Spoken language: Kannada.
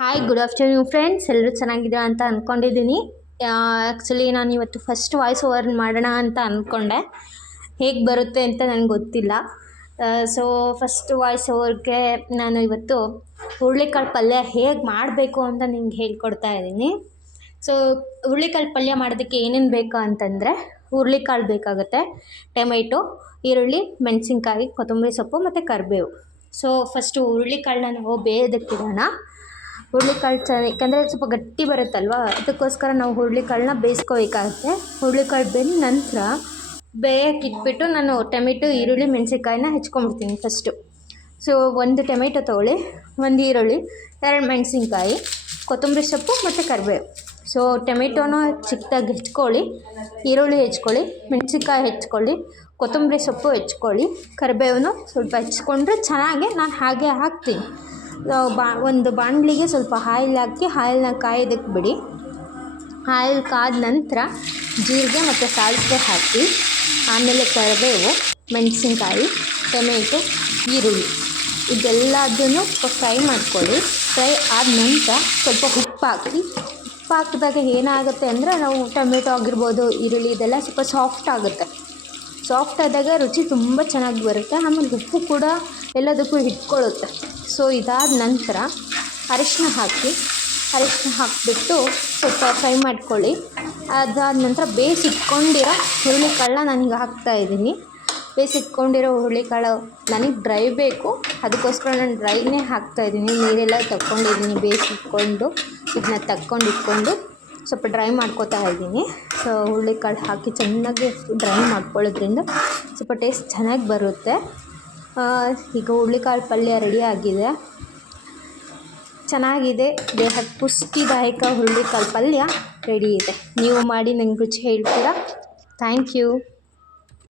ಹಾಯ್ ಗುಡ್ ಆಫ್ಟರ್ನೂನ್ ಫ್ರೆಂಡ್ಸ್, ಎಲ್ಲರೂ ಚೆನ್ನಾಗಿದ್ದೀರಾ ಅಂತ ಅಂದ್ಕೊಂಡಿದ್ದೀನಿ. ಆ್ಯಕ್ಚುಲಿ ನಾನು ಇವತ್ತು ಫಸ್ಟ್ ವಾಯ್ಸ್ ಓವರ್ ಮಾಡೋಣ ಅಂತ ಅಂದ್ಕೊಂಡೆ. ಹೇಗೆ ಬರುತ್ತೆ ಅಂತ ನನಗೆ ಗೊತ್ತಿಲ್ಲ. ಸೊ ಫಸ್ಟ್ ವಾಯ್ಸ್ ಓವರ್ಗೆ ನಾನು ಇವತ್ತು ಹುರುಳಿಕಾಳು ಪಲ್ಯ ಹೇಗೆ ಮಾಡಬೇಕು ಅಂತ ನಿಮ್ಗೆ ಹೇಳ್ಕೊಡ್ತಾ ಇದ್ದೀನಿ. ಸೊ ಹುರುಳಿಕಾಳು ಪಲ್ಯ ಮಾಡೋದಕ್ಕೆ ಏನೇನು ಬೇಕು ಅಂತಂದರೆ, ಹುರುಳಿಕಾಳು ಬೇಕಾಗುತ್ತೆ, ಟೊಮೆಟೊ, ಈರುಳ್ಳಿ, ಮೆಣಸಿನ್ಕಾಯಿ, ಕೊತ್ತಂಬರಿ ಸೊಪ್ಪು ಮತ್ತು ಕರಿಬೇವು. ಸೊ ಫಸ್ಟು ಹುರುಳಿಕಾಳನ್ನ ನಾವು ಬೇಯೋದಕ್ಕಿಡೋಣ. ಹುರುಳಿಕಾಳು ಯಾಕಂದರೆ ಸ್ವಲ್ಪ ಗಟ್ಟಿ ಬರುತ್ತಲ್ವ, ಅದಕ್ಕೋಸ್ಕರ ನಾವು ಹುರುಳಿಕಾಳನ್ನ ಬೇಯಿಸ್ಕೋಬೇಕಾಗುತ್ತೆ. ಹುರುಳಿಕಾಳು ಬೆಂದ ನಂತರ ಬೇಯಕ್ಕೆ ಇಟ್ಬಿಟ್ಟು ನಾನು ಟೊಮೆಟೊ, ಈರುಳ್ಳಿ, ಮೆಣಸಿನ್ಕಾಯಿನ ಹೆಚ್ಕೊಂಡ್ಬಿಡ್ತೀನಿ ಫಸ್ಟು. ಸೊ ಒಂದು ಟೊಮೆಟೊ ತೊಗೊಳ್ಳಿ, ಒಂದು ಈರುಳ್ಳಿ, 2 ಮೆಣಸಿನ್ಕಾಯಿ, ಕೊತ್ತಂಬರಿ ಸೊಪ್ಪು ಮತ್ತು ಕರಿಬೇವು. ಸೊ ಟೊಮೆಟೊನ ಚಿಕ್ಕದಾಗಿ ಹೆಚ್ಕೊಳ್ಳಿ, ಈರುಳ್ಳಿ ಹೆಚ್ಕೊಳ್ಳಿ, ಮೆಣಸಿನ್ಕಾಯಿ ಹೆಚ್ಕೊಳ್ಳಿ, ಕೊತ್ತಂಬರಿ ಸೊಪ್ಪು ಹೆಚ್ಕೊಳ್ಳಿ, ಕರಿಬೇವನ್ನು ಸ್ವಲ್ಪ ಹೆಚ್ಕೊಂಡ್ರೆ ಚೆನ್ನಾಗಿ ನಾನು ಹಾಗೆ ಹಾಕ್ತೀನಿ. ಒಂದು ಬಾಣಲಿಗೆ ಸ್ವಲ್ಪ ಆಯಿಲ್ ಹಾಕಿ ಆಯಿಲ್ನ ಕಾಯೋದಕ್ಕೆ ಬಿಡಿ. ಆಯಿಲ್ ಕಾದ ನಂತರ ಜೀರಿಗೆ ಮತ್ತು ಸಾಸಿವೆ ಹಾಕಿ, ಆಮೇಲೆ ಕರಿಬೇವು, ಮೆಣಸಿನ್ಕಾಯಿ, ಟೊಮೆಟೊ, ಈರುಳ್ಳಿ ಇದೆಲ್ಲದನ್ನು ಫ್ರೈ ಮಾಡ್ಕೊಳ್ಳಿ. ಫ್ರೈ ಆದ ನಂತರ ಸ್ವಲ್ಪ ಉಪ್ಪು ಹಾಕಿ. ಉಪ್ಪು ಹಾಕಿದಾಗ ಏನಾಗುತ್ತೆ ಅಂದರೆ, ನಾವು ಟೊಮೆಟೊ ಆಗಿರ್ಬೋದು, ಈರುಳ್ಳಿ ಇದೆಲ್ಲ ಸ್ವಲ್ಪ ಸಾಫ್ಟ್ ಆಗುತ್ತೆ. ಸಾಫ್ಟ್ ಆದಾಗ ರುಚಿ ತುಂಬ ಚೆನ್ನಾಗಿ ಬರುತ್ತೆ. ಆಮೇಲೆ ಉಪ್ಪು ಕೂಡ ಎಲ್ಲದಕ್ಕೂ ಹಿಡ್ಕೊಳ್ಳುತ್ತೆ. ಸೊ ಇದಾದ ನಂತರ ಅರಿಶಿನ ಹಾಕಿಬಿಟ್ಟು ಸ್ವಲ್ಪ ಫ್ರೈ ಮಾಡ್ಕೊಳ್ಳಿ. ಅದಾದ ನಂತರ ಬೇಯಿಸಿಟ್ಕೊಂಡಿರೋ ಹುರುಳಿಕಾಳನ್ನ ನಾನೀಗ ಹಾಕ್ತಾಯಿದ್ದೀನಿ. ಬೇಯಿಸಿಟ್ಕೊಂಡಿರೋ ಹುರುಳಿಕಾಳು ನನಗೆ ಡ್ರೈ ಬೇಕು, ಅದಕ್ಕೋಸ್ಕರ ನಾನು ಡ್ರೈನೇ ಹಾಕ್ತಾಯಿದ್ದೀನಿ. ನೀರೆಲ್ಲ ತಗೊಂಡಿದ್ದೀನಿ, ಬೇಯಿಸಿಟ್ಕೊಂಡು ಇದನ್ನ ತಗೊಂಡಿಟ್ಕೊಂಡು ಸ್ವಲ್ಪ ಡ್ರೈ ಮಾಡ್ಕೊತಾ ಇದ್ದೀನಿ. ಸೊ ಹುರುಳಿಕಾಳು ಹಾಕಿ ಚೆನ್ನಾಗಿ ಡ್ರೈ ಮಾಡ್ಕೊಳ್ಳೋದ್ರಿಂದ ಸ್ವಲ್ಪ ಟೇಸ್ಟ್ ಚೆನ್ನಾಗಿ ಬರುತ್ತೆ. ಈಗ ಹುರುಳಿಕಾಳು ಪಲ್ಯ ರೆಡಿಯಾಗಿದೆ, ಚೆನ್ನಾಗಿದೆ. ದೇಹಕ್ಕೆ ಪುಷ್ಟಿದಾಯಕ ಹುರುಳಿಕಾಳು ಪಲ್ಯ ರೆಡಿ ಇದೆ. ನೀವು ಮಾಡಿ ನಂಗೆ ರುಚಿ ಹೇಳ್ತೀರಾ. Thank you.